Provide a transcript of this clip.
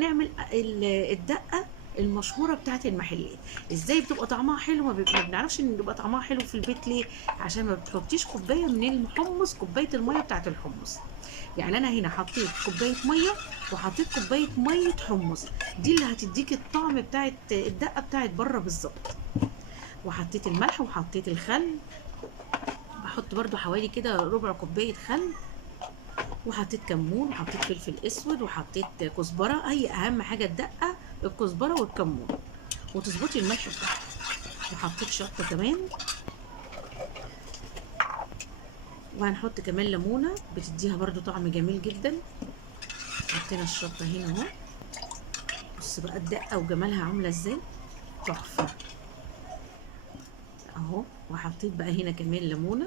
نعمل الدقة المشهورة بتاعت المحلات. ازاي بتبقى طعمها حلو؟ ما بنعرفش ان بيبقى طعمها حلو في البيت ليه؟ عشان ما بتحطيش كوباية من المحمص، كوباية المية بتاعت الحمص. يعني انا هنا حطيت كوباية مية وحطيت كوباية مية حمص، دي اللي هتديك الطعم بتاعت الدقة بتاعت بره بالظبط. وحطيت الملح وحطيت الخل، بحط برضو حوالي كده ربع كوباية خل، وحطيت كمون وحطيت فلفل اسود وحطيت كزبره. هي اهم حاجه الدقه الكزبره والكمون، وتظبطي الملح بتاعها. وحطيت شطه كمان، وهنحط كمان ليمونه بتديها برضو طعم جميل جدا. حطينا الشطه هنا اهو. بص بقى الدقه وجمالها عامله ازاي، تحفه اهو. وحطيت بقى هنا كمان ليمونه